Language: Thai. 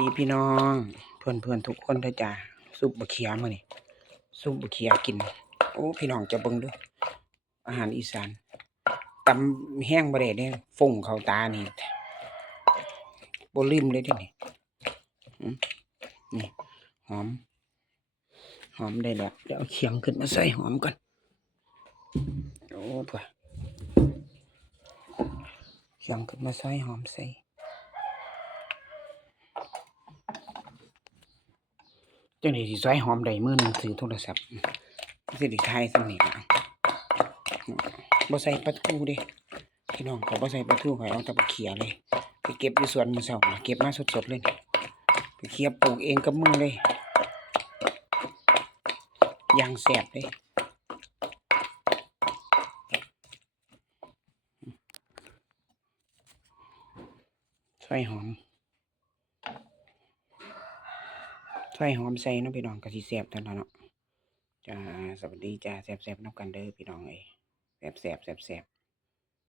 ดีพี่น้องเพื่อนเพื่อนทุกคนเด้อจ้าซุปบะเขียมื้อนี่ซุปบะเขียกิน โอ้พี่น้องจะเบิ่งเดูอาหารอีสานตำแห้งบ่ได้เด้ฟงเข้าตานี่บลืมเลยเด้นี่นี่หอม หอมได้แล้วเดี๋ยวเอาเขียงขึ้นมาใส่หอมก่อนโอ้ป่ะเขียงขึ้นมาใส่หอมใส่ จังได๋สิซอยหอมได้มื้อหนึงถือโทรศัพท์สิได้ถ่ายซั่นนี่ล่ะบ่ใส่ปลาทูเด้พี่น้องขอบ่ใส่ปลาทูข่อยเอาแต่ปลาเขียเลยไปเก็บอยู่สวนมื้อเช้าเก็บมาสดๆเลยไปเคียบปลูกเองกับมือเลยอย่างแซ่บเลยซอยหอม ใส่หอมใส่เนาะพี่น้องกะสิแสบเท่านั้นเนาะจ้าสวัสดีจ้าแสบๆน้ำกันเด้อพี่น้องเอ้ยแสบๆแสบๆ